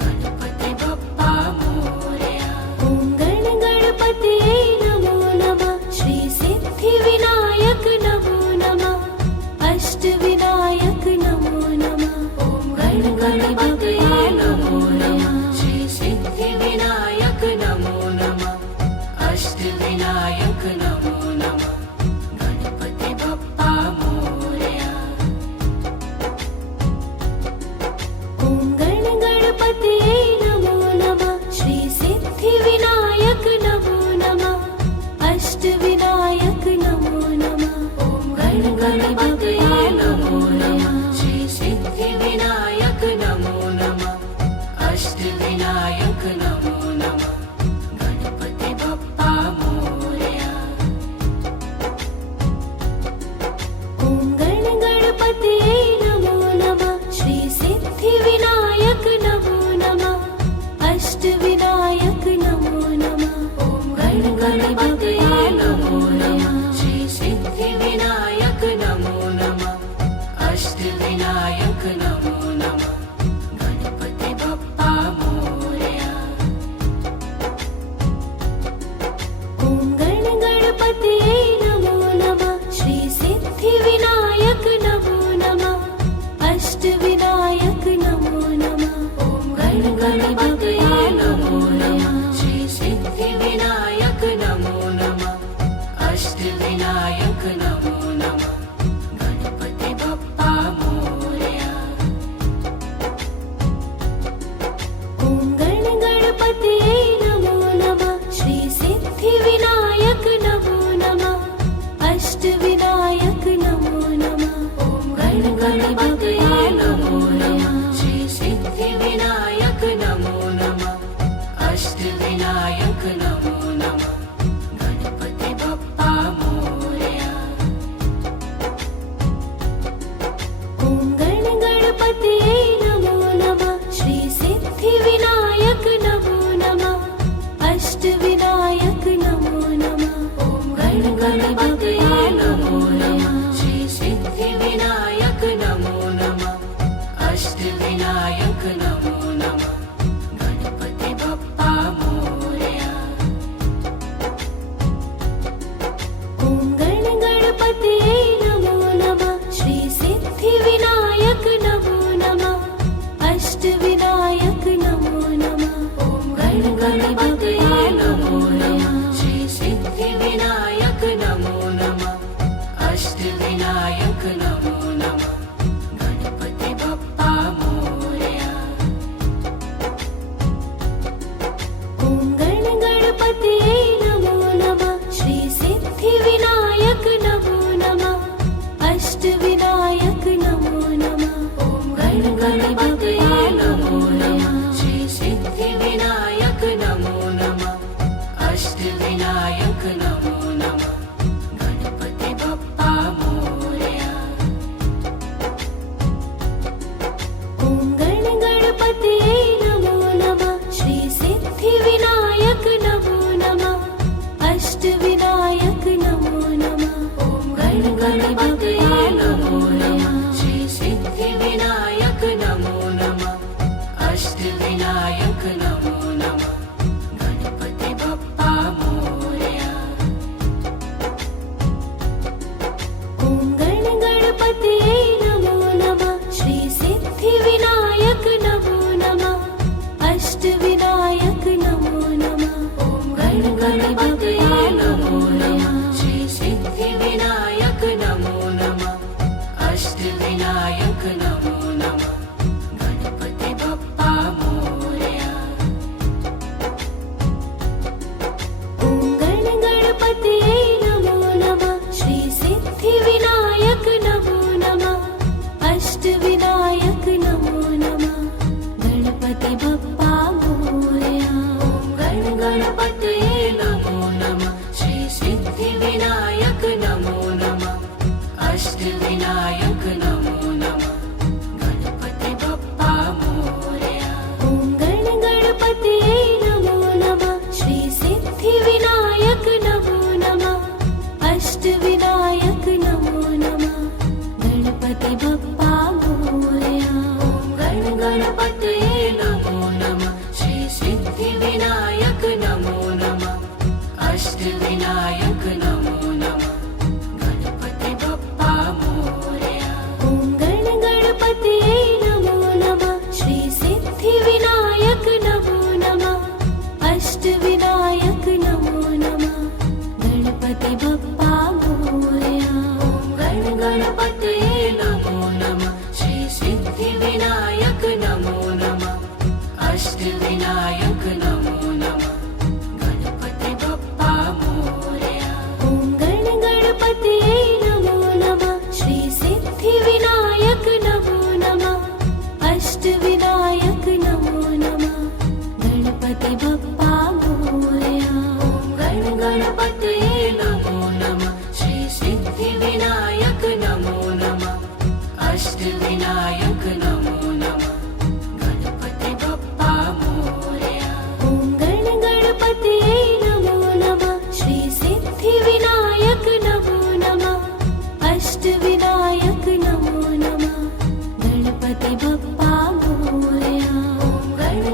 गणपति बप्पा मोरया ॐ गण गणपतये नमो नमः श्री सिद्धिविनायक नमो नमः अष्टविनायक नमो नमः ॐ गण गणपतये नमो नमः श्री सिद्धिविनायक नमो नमः अष्टविनायक नमो नमः गणपति बप्पा मोरया ॐ गण गणपतये नमो नमः श्री सिद्धिविनायक नमो नमः अष्टविनायक नमो नमः ॐ गण गणपतये नमो नमः श्री सिद्धिविनायक नमो नमः अष्टविनायक नमो नमः गणपति बप्पा मोरया ॐ गण गणपतये नमो नमः श्री सिद्धिविनायक नमो नमः अष्टविनायक नमो नमः ॐ गण गणपतये नमो नमः श्री सिद्धिविनायक नमो नमः अष्टविनायक नमो नमः गणपति बप्पा मोरया ॐ गण गणपतये नमो नमः श्री सिद्धिविनायक नमो नमः अष्टविनायक नमो नमः ॐ गण गणपतये नमो नमः श्री सिद्धिविनायक नमो नमः अष्टविनायक नमो नमः गणपति बप्पा मोरया ॐ गण गणपतये नमो नमः श्री सिद्धिविनायक नमो नमः अष्टविनायक नमो नमः ॐ गण गणपतये नमो नमः श्री सिद्धिविनायक नमो नमः अष्टविनायक नमो नमः गणपति बप्पा मोरया ॐ गण गणपतये नमो नमः श्री सिद्धिविनायक नमो नमः अष्टविनायक नमो नमः ॐ गण गणपतये नमो नमः श्री सिद्धिविनायक नमो नमः अष्टविनायक नमो नमः गणपति बप्पा मोरया ॐ गण गणपतये नमो नमः श्री सिद्धिविनायक नमो नमः अष्टविनायक नमो नमः ॐ गण गणपतये नमो नमः श्री सिद्धिविनायक नमो नमः अष्टविनायक नमो नमः गणपति बप्पा मोरया ॐ गण गणपतये नमो नमः श्री सिद्धिविनायक नमो नमः अष्टविनायक नमो नमः ॐ गण गणपतये नमो नमः श्री सिद्धिविनायक नमो नमः अष्टविनायक नमो नमः गणपति बप्पा मोरया ॐ गण गणपतये नमो नमः श्री सिद्धिविनायक नमो नमः अष्टविनायक नमो नमः ॐ गण गणपतये नमो नमः श्री सिद्धिविनायक नमो नमः अष्टविनायक नमो नमः गणपति बप्पा मोरया ॐ गण गणपतये नमो नमः श्री सिद्धिविनायक गणपतये नमो नमः श्री सिद्धिविनायक नमो नमः अष्टविनायक नमो नमः गणपति बप्पा मोरया ॐ गणपतये नमो नमः श्री सिद्धिविनायक नमो नमः अष्टविनायक नमो नमः गणपति बप्पा मोरया गणपतये नमो नमः श्री सिद्धिविनायक नमो नमः अष्टविनायक नमो नमः गणपति बप्पा मोरया ॐ गणपतये नमो नमः श्री सिद्धिविनायक नमो नमः अष्टविनायक नमो नमः गणपति बप्पा मोरया गणपतये नमो नमः श्री सिद्धिविनायक नमो नमः अष्टविनायक नमो नमः गणपति बप्पा मोरया ॐ गणपतये नमो नमः श्री सिद्धिविनायक नमो नमः अष्टविनायक नमो नमः गणपति बप्पा मोरया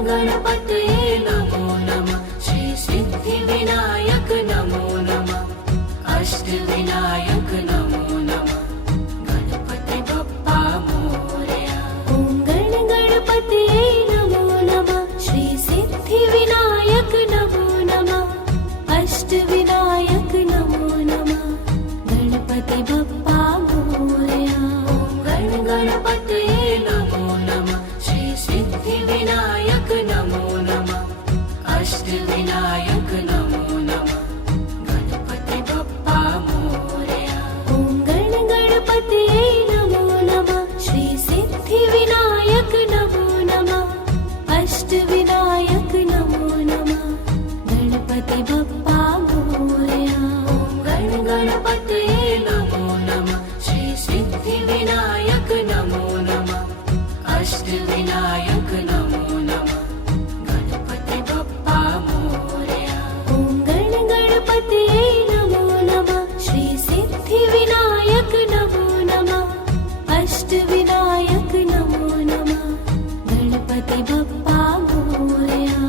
गणपतये नमो नमः श्री सिद्धिविनायक नमो नमः अष्टविनायक नमो नमः गणपति बप्पा मोरया ॐ गणपतये नमो नमः श्री सिद्धिविनायक नमो नमः अष्टविनायक नमो नमः गणपति बप्पा मोरया गणपतये नमो नमः श्री सिद्धिविनायक नमो नमः अष्टविनायक नमो नमः गणपति बप्पा मोरया ॐ गणपतये नमो नमः श्री सिद्धिविनायक नमो नमः अष्टविनायक नमो नमः गणपति बप्पा मोरया गणपतये नमो नमः श्री सिद्धिविनायक नमो नमः अष्टविनायक नमो नमः गणपति बप्पा मोरया ॐ गणपतये नमो नमः श्री सिद्धिविनायक नमो नमः अष्टविनायक नमो नमः गणपति बप्पा मोरया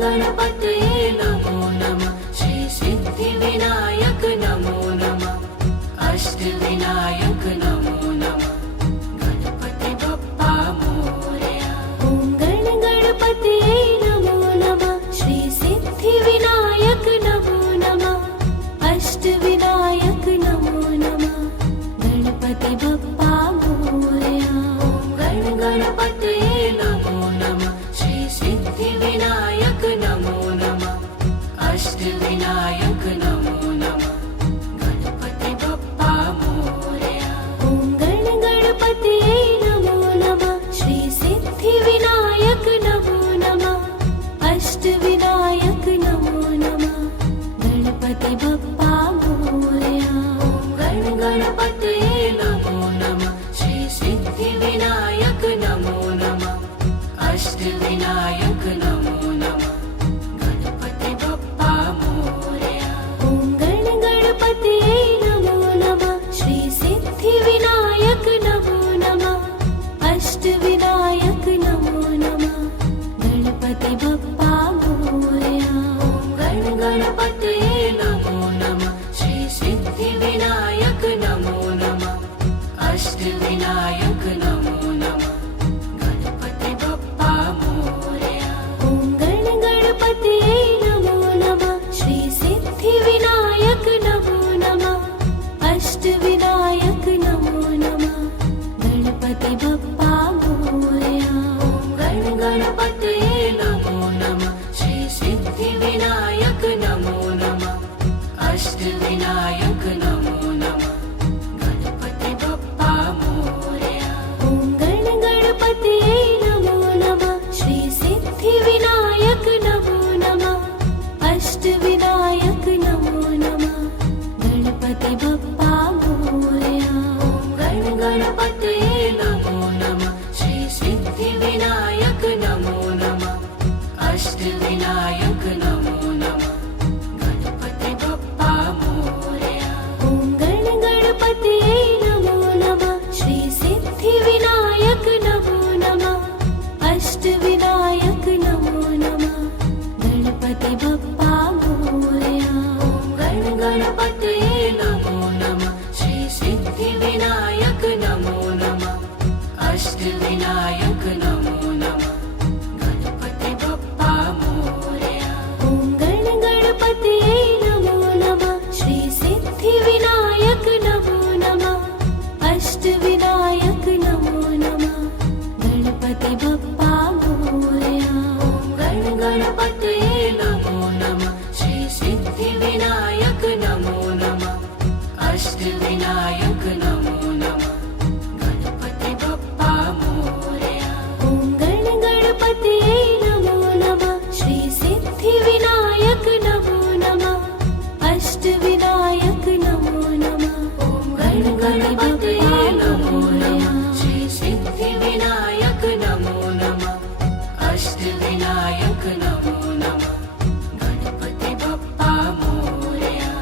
गणपतये नमो नमः श्री सिद्धिविनायक नमो नमः अष्टविनायक नमो नमः गणपति बप्पा मोरया ॐ गणपतये नमो नमः श्री सिद्धिविनायक नमो नमः अष्टविनायक नमो नमः गणपति बप्पा मोरया गणपतये नमो नमः श्री सिद्धिविनायक नमो नमः अष्टविनायक नमो नमः गणपति बप्पा मोरया ॐ गणपतये नमो नमः श्री सिद्धिविनायक नमो नमः अष्टविनायक नमो नमः गणपति बप्पा मोरया गणपतये नमो नमः श्री सिद्धिविनायक नमो नमः अष्टविनायक नमो नमः गणपति बप्पा मोरया ॐ गणपतये नमो नमः श्री सिद्धिविनायक नमो नमः अष्टविनायक नमो नमः गणपति बप्पा मोरया गणपतये नमो नमः श्री सिद्धिविनायक नमो नमः अष्टविनायक नमो नमः गणपति बप्पा मोरया ॐ गणपतये नमो नमः श्री सिद्धिविनायक नमो नमः अष्टविनायक नमो नमः गणपति बप्पा मोरया गणपतये नमो नमः श्री सिद्धिविनायक नमो नमः अष्टविनायक नमो नमः गणपति बप्पा मोरया ॐ गणपतये नमो नमः श्री सिद्धिविनायक नमो नमः अष्टविनायक नमो नमः गणपति बप्पा मोरया गणपतये नमो नमः अष्टविनायक नमो नमः गणपति बप्पा मोरया ॐ गण गणपतये नमो नमः श्री सिद्धिविनायक नमो नमः अष्टविनायक नमो नमः गणपति बप्पा मोरया गण गणपतये नमो नमः श्री सिद्धिविनायक नमो नमः अष्टविनायक नमो नमः गणपति बप्पा मोरया ॐ गण गणपतये नमो नमः श्री सिद्धिविनायक नमो नमः अष्टविनायक नमो नमः गण गणपतये नमो नमः श्री सिद्धिविनायक नमो नमः अष्टविनायक नमो नमः गणपति बप्पा मोरया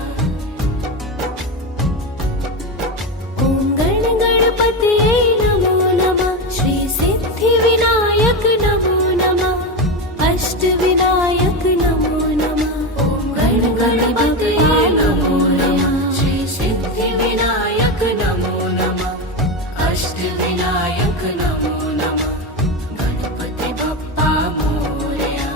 ॐ गण गणपतये नमो नमः श्री सिद्धिविनायक नमो नमः अष्टविनायक नमो नमः गण गणपतये नमो नमः श्री सिद्धिविनायक नमो नमः अष्टविनायक नमो नमः गणपति बप्पा मोरया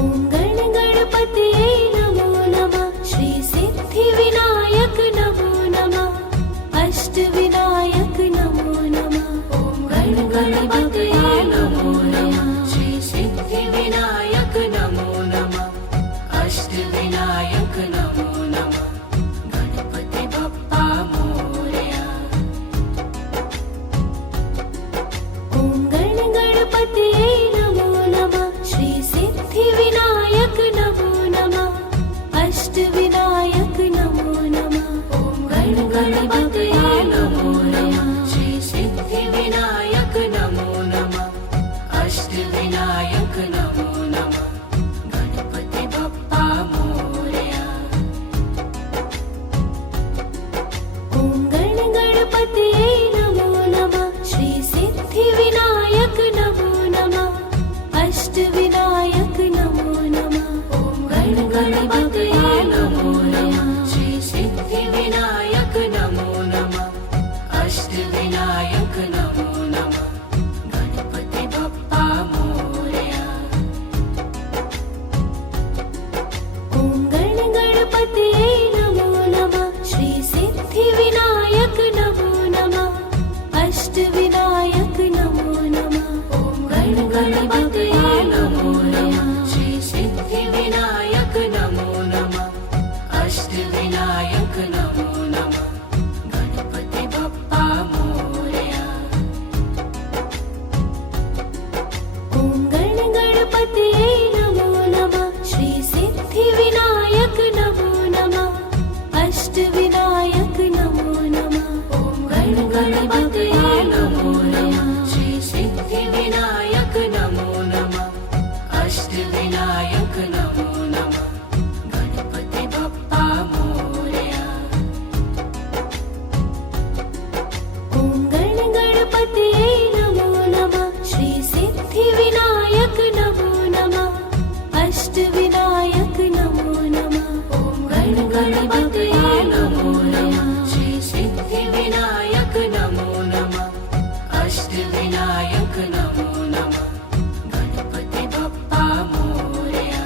ॐ गण गणपतये नमो नमः श्री सिद्धिविनायक नमो नमः अष्टविनायक नमो नमः गण गणपतये नमो नमः श्री सिद्धिविनायक नमो नमः अष्टविनायक नमो नमः गणपति बप्पा मोरया ॐ गण गणपतये नमो नमः श्री सिद्धिविनायक नमो नमः अष्टविनायक नमो नमः गण गणपतये नमो नमः श्री सिद्धिविनायक नमो नमः अष्टविनायक नमो नमः गणपति बप्पा मोरया ॐ गण गणपतये नमो नमः श्री सिद्धिविनायक नमो नमः अष्टविनायक नमो नमः गण गणपतये नमो नमः श्री सिद्धिविनायक नमो नमः अष्टविनायक नमो नमः गणपति बप्पा मोरया ॐ गण गणपतये नमो नमः श्री सिद्धिविनायक नमो नमः अष्टविनायक नमो नमः गण गणपतये नमो नमः श्री सिद्धिविनायक नमो नमः अष्टविनायक नमो नमः गणपति बप्पा मोरया ॐ गण गणपतये नमो नमः श्री सिद्धिविनायक नमो नमः अष्टविनायक नमो नमः गण गणपतये नमो नमः श्री सिद्धिविनायक नमो नमः अष्टविनायक नमो नमः गणपति बप्पा मोरया ॐ गण गणपतये नमो नमः श्री सिद्धिविनायक नमो नमः अष्टविनायक नमो नमः गण गणपतये नमो नमः श्री सिद्धिविनायक नमो नमः अष्टविनायक नमो नमः गणपति बप्पा मोरया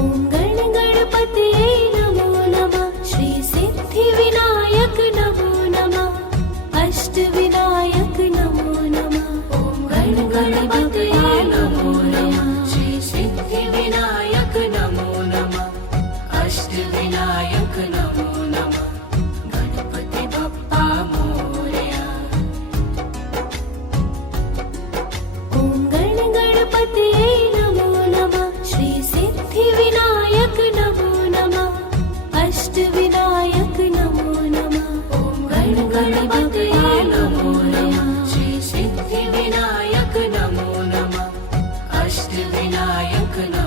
ॐ गण गणपतये नमो नमः श्री सिद्धिविनायक नमो नमः अष्टविनायक नमो नमः गण गणपतये नमो नमः श्री सिद्धिविनायक नमो नमः अष्टविनायक नमो नमः गणपति बप्पा मोरया ॐ गण गणपतये नमो नमः श्री सिद्धिविनायक नमो नमः अष्टविनायक नमो नमः गण गणपतये नमो नमः श्री सिद्धिविनायक नमो नमः अष्टविनायक नमो